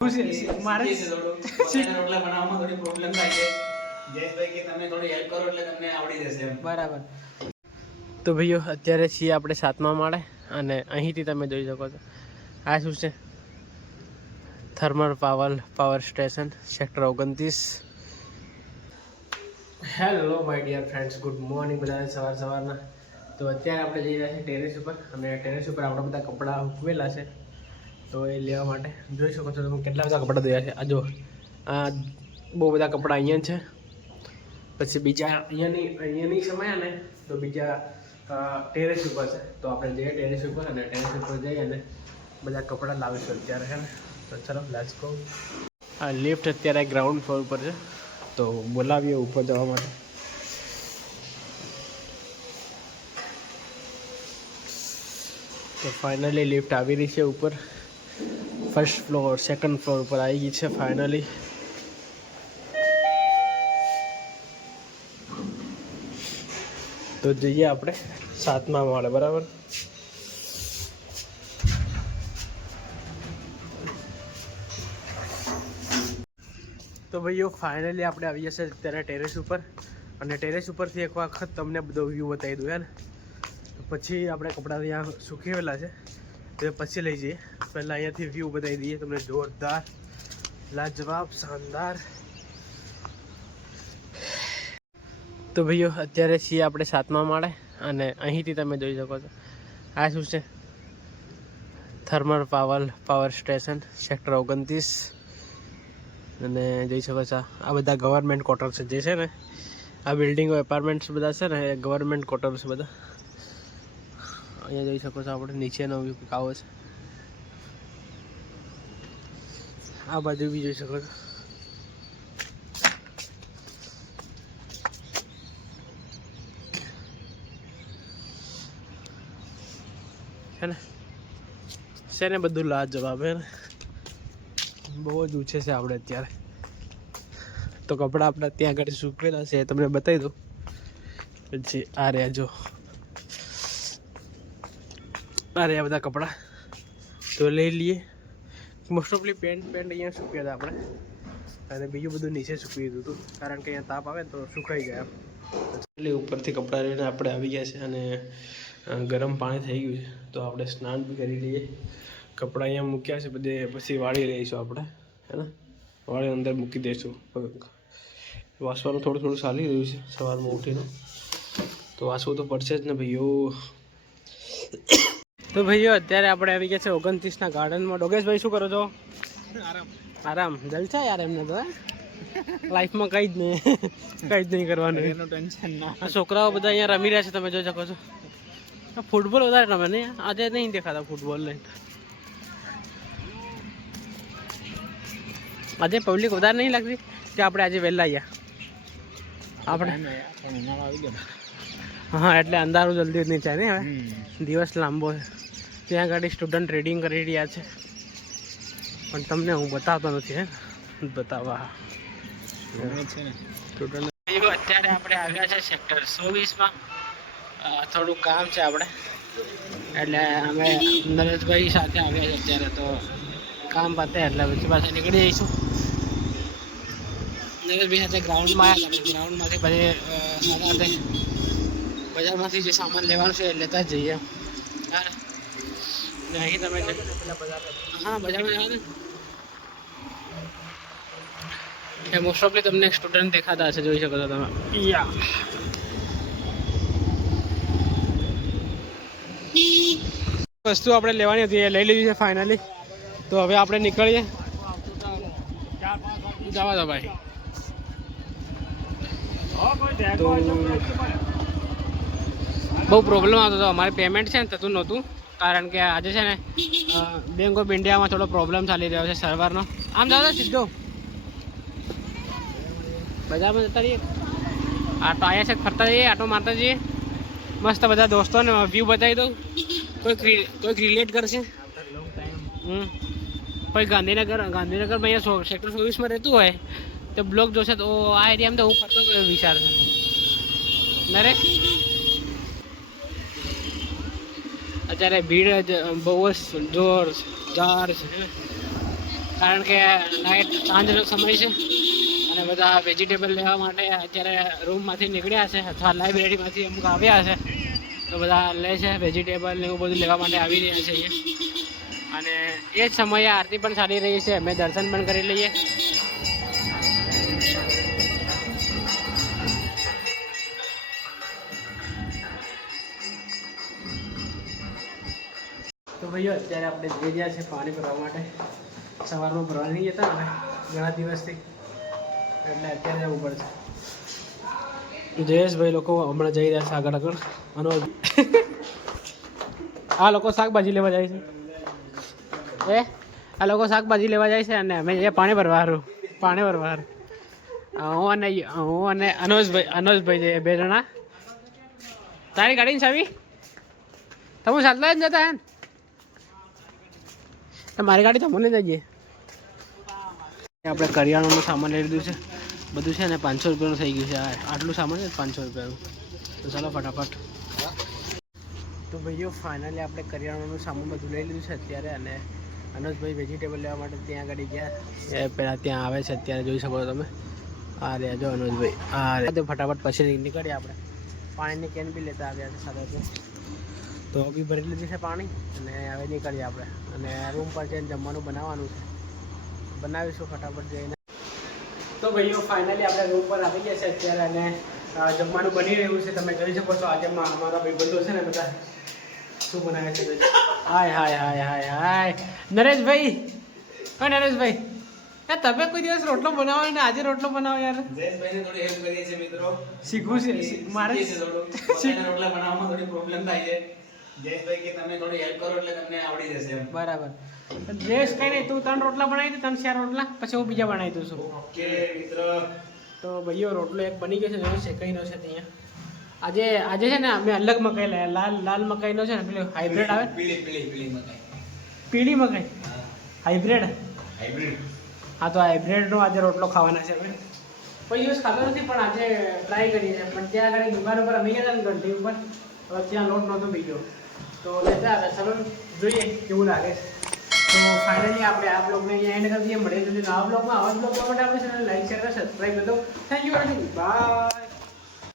મારે રોટલા બનાવવામાં થોડી પ્રોબ્લેમ થાય છે. જયેશભાઈ કે તમે થોડી હેલ્પ કરો એટલે તમને આવડી જશે. બરાબર. તો ભાઈઓ અત્યારે છીએ આપણે 7મા માળે અને અહીંથી તમે જોઈ શકો છો આ શું છે thermal power station sector 29. Hello my dear friends, good morning બધાને સવારના. તો અત્યારે આપણે જઈ રહ્યા છીએ ટેરેસ ઉપર અને ટેરેસ ઉપર આપણા બધા કપડાં સૂકવેલા છે તો એ લેવા માટે જોઈ શકો છો તમે કેટલા બધા કપડાં ધોયા છે. આ જો આ બહુ બધા કપડાં અહીંયા છે, પછી બીજા અહીંયાની સમય ને તો બીજા ટેરેસ ઉપર છે. તો આપણે જઈએ ટેરેસ ઉપર અને ટેરેસ ઉપર જઈ અને બધા કપડાં લાવીશું અત્યારે છે ને. તો ચલો લેટ્સ ગો. આ લિફ્ટ અત્યારે ગ્રાઉન્ડ ફ્લોર પર છે તો બોલાવીએ ઉપર જવા માટે. તો ફાઇનલી લિફ્ટ આવી રહી છે ઉપર. ફર્સ્ટ ફ્લોર સેકન્ડ ફ્લોર ઉપર આવી ગઈ છે ફાઇનલી. તો જઈએ આપણે 7મા માળે. બરાબર. તો ભાઈઓ ફાઇનલી આપણે આવી જશે અત્યારે ટેરેસ ઉપર અને ટેરેસ ઉપરથી એક વખત તમને બધો વ્યૂ બતાવી દઉં યાર. પછી આપણે કપડાં ત્યાં સૂકવેલા છે તો પછી લઈ જઈએ. પહેલાં અહીંયાથી વ્યૂ બતાવી દઈએ તમને. જોરદાર, લાજવાબ, શાનદાર. તો ભાઈઓ અત્યારે છીએ આપણે 7મા માળે અને અહીંથી તમે જોઈ શકો છો આ શું છે થર્મલ પાવર સ્ટેશન સેક્ટર 29. અને જોઈ શકો છો આ બધા ગવર્મેન્ટ ક્વાર્ટર છે જે છે ને આ બિલ્ડિંગો એપાર્ટમેન્ટ્સ બધા છે ને એ ગવર્મેન્ટ ક્વાર્ટર છે બધા. અહીંયા જોઈ શકો છો આપણે નીચેનો વ્યૂ કંઈક આવો છે. આ બાજુ બી જોઈ શકો છો. છે ને બધું લાજવાબ હે ને. બહુ જ ઊંચે છે આપણે અત્યારે. તો કપડાં આપણા ત્યાં આગળ સૂકવેલા છે તમને બતાવી દઉં. પછી આ રહ્યા જો આ રહ્યા બધા કપડાં તો લઈ લઈએ. મોસ્ટ ઓફલી પેન્ટ અહીંયા સૂક્યા હતા આપણે અને બીજું બધું નીચે સૂકવી દીધું હતું કારણ કે અહીંયા તાપ આવે તો સુકાઈ જાય એમ. એટલે ઉપરથી કપડાં લઈને આપણે આવી ગયા છે અને ગરમ પાણી થઈ ગયું છે તો આપણે સ્નાન બી કરી લઈએ. કપડાં અહીંયા મૂક્યા છે બધે, પછી વાળી લઈશું આપણે હે ને. વાળી અંદર મૂકી દઈશું. વાસવાનું થોડું ચાલી રહ્યું છે સવારમાં ઉઠીને તો વાસવું તો પડશે જ ને ભાઈઓ. તો ભાઈઓ અત્યારે આપણે આવી ગયા છે 29ના ગાર્ડનમાં. ડોગેશભાઈ શું કરો છો? આરામ જલસા યાર એમને તો લાઈફમાં કંઈ જ નહીં કરવાનું. એનું ટેન્શન ના. છોકરાઓ બધા અહીંયા રમી રહ્યા છે તમે જોઈ શકો છો. ફૂટબોલ વધારે રમે નહીં, આજે નહીં દેખાતા ફૂટબોલ લઈને. આજે પબ્લિક વધારે નહીં લાગતી કે આપણે આજે વહેલા આવ્યા આપણે. હા એટલે અંધારું જલ્દી નહીં થાય ને. હવે દિવસ લાંબો છે. ત્યાં આગળ સ્ટુડન્ટ રીડિંગ કરી રહ્યા છે પણ તમને હું બતાવતો નથી હે બતાવવા. સ્ટુડન્ટ અત્યારે આપણે આવ્યા છે સેક્ટર 24માં. થોડું કામ છે આપણે એટલે અમે નરેશભાઈ સાથે આવ્યા છે અત્યારે. તો કામ પતે એટલે પછી પાછા નીકળી જઈશું. નરેશભાઈ સાથે ગ્રાઉન્ડમાં આવ્યા હતા. ગ્રાઉન્ડમાંથી પછી સાથે બજારમાંથી જે સામાન લેવાનું છે એ લેતા જ જઈએ. ને અહીં તમે હા બજારમાં જવાનું એ મોસ્ટ ઓફલી તમને એક સ્ટુડન્ટ દેખાતા હશે, જોઈ શકો છો તમે. વસ્તુ આપણે લેવાની હતી એ લઈ લીધી છે ફાઇનલી. તો હવે આપણે નીકળીએ. જવા દો ભાઈ. તો બહુ પ્રોબ્લેમ આવતો હતો. અમારે પેમેન્ટ છે ને થતું નહોતું કારણ કે આજે છે ને બેંક ઓફ ઇન્ડિયામાં થોડો પ્રોબ્લેમ ચાલી રહ્યો છે સર્વરનો. આમ જાઓ સીધો બજારમાં જતા રહીએ. આટો આવ્યા છે ફરતા જઈએ, આટો મારતા જઈએ. મસ્ત બધા દોસ્તોને વ્યૂ બતાવી દઉં. કોઈક રિલેટ કરશે. કોઈ ગાંધીનગરમાં અહીંયા સેક્ટર 24માં રહેતું હોય તો બ્લોગ જોશે તો આ એરિયામાં તો હું ફરતો વિચાર છે. નરેશ અત્યારે ભીડ બહુ જ જોરદાર છે. કારણ કે નાઇટ સાંજનો સમય છે અને બધા વેજીટેબલ લેવા માટે અત્યારે રૂમમાંથી નીકળ્યા છે અથવા લાઇબ્રેરીમાંથી અમુક આવ્યા છે, તો બધા લે છે વેજીટેબલ ને એવું બધું લેવા માટે આવી રહ્યા છે અહીંયા. અને એ જ સમયે આરતી પણ સારી રહી છે, અમે દર્શન પણ કરી લઈએ. તો ભાઈઓ અત્યારે આપણે જઈ રહ્યા છે પાણી ભરવા માટે. સવારમાં ભરવા નહીં જતા અમે ઘણા દિવસથી, એટલે અત્યારે જવું પડશે. જયેશભાઈ લોકો હમણાં જઈ રહ્યા છે આગળ આગળ. અને આ લોકો શાકભાજી લેવા જાય છે. આ લોકો શાકભાજી લેવા જાય છે અને અમે એ પાણી ભરવા હારું. હું અને અનોજભાઈ જઈએ, 2 જણા. તારી ગાડીની ચાવી તમે સાચલા જ જતા હે ને? મારી ગાડી તમને જઈએ. આપણે કરિયાણાનું સામાન લઈ લીધું છે બધું છે ને 500 રૂપિયાનું થઈ ગયું છે. આટલું સામાન છે 500 રૂપિયાનું. તો ચાલો ફટાફટ. તો ભાઈઓ ફાઇનલી આપણે કરિયાણાનું સામાન બધું લઈ લીધું છે અત્યારે. અને અનોજભાઈ વેજીટેબલ લેવા માટે ત્યાં આગળ ગયા. એ પહેલાં ત્યાં આવે છે અત્યારે, જોઈ શકો છો તમે. આ રહ્યા જો અનોજભાઈ. આ તો ફટાફટ પછી નીકળીએ આપણે. પાણીની કેન બી લેતા આવ્યા છે સાથે. તો બી ભરી લીધું છે પાણી અને હવે નીકળીએ આપણે. અને રૂમ પર જઈને જમવાનું બનાવવાનું છે, બનાવીશું ફટાફટ જઈને. તો ભાઈઓ ફાઇનલી આપણે રૂમ પર આવી ગયા છે અત્યારે અને જમવાનું બની રહ્યું છે. તમે જોઈ શકો છો આજે અમારા ભાઈબંધો છે ને બધા શું બનાવે છે. હાય હાય હાય હાય હાય નરેશભાઈ. નરેશભાઈ તમે કોઈ દિવસ રોટલો બનાવો ને આજે રોટલો બનાવો યાર. જયેશભાઈને થોડી હેલ્પ કરીએ છીએ મિત્રો. શીખવું છે મારે થોડું. રોટલા બનાવવામાં થોડી પ્રોબ્લેમ થાય છે. જયેશભાઈ કે તમે થોડી હેલ્પ કરો એટલે તમને આવડી જશે. બરાબર. જયેશ કઈ નહીં, તું 3 રોટલા બનાવી દે, 3-4 રોટલા, પછી હું બીજા બનાવી દઉં છું. ઓકે મિત્રો. તો ભાઈઓ રોટલો એક બની ગયો છે, જો શેકાઈ રહ્યો છે ત્યાં. આજે છે ને અમે અલગ મકાઈ લાયા. લાલ મકાઈનો છે ને પેલી હાઇબ્રિડ આવે. પીળી મકાઈ હાઇબ્રિડ. હા, તો હાઇબ્રિડનો આજે રોટલો ખાવાના છે. અમે કોઈ દિવસ ખાતો નથી પણ આજે ટ્રાય કરીએ છીએ. પણ ત્યાં આગળ દુકાન ઉપર અમે ગયા હતા ને ઘંટી ઉપર, હવે ત્યાં લોટ નહોતો બીજો તો લેતા હતા. ચાલો જોઈએ કેવું લાગે છે. તો ફાઇનલી આપણે આ બ્લોગને અહીંયા એન્ડ કરી દઈએ. મળીએ જલ્દી નવા બ્લોગમાં. આવા બ્લોગ માટે આપણે ચેનલ લાઈક, શેર અને સબસ્ક્રાઈબ કરી દો. Thank you for watching. By.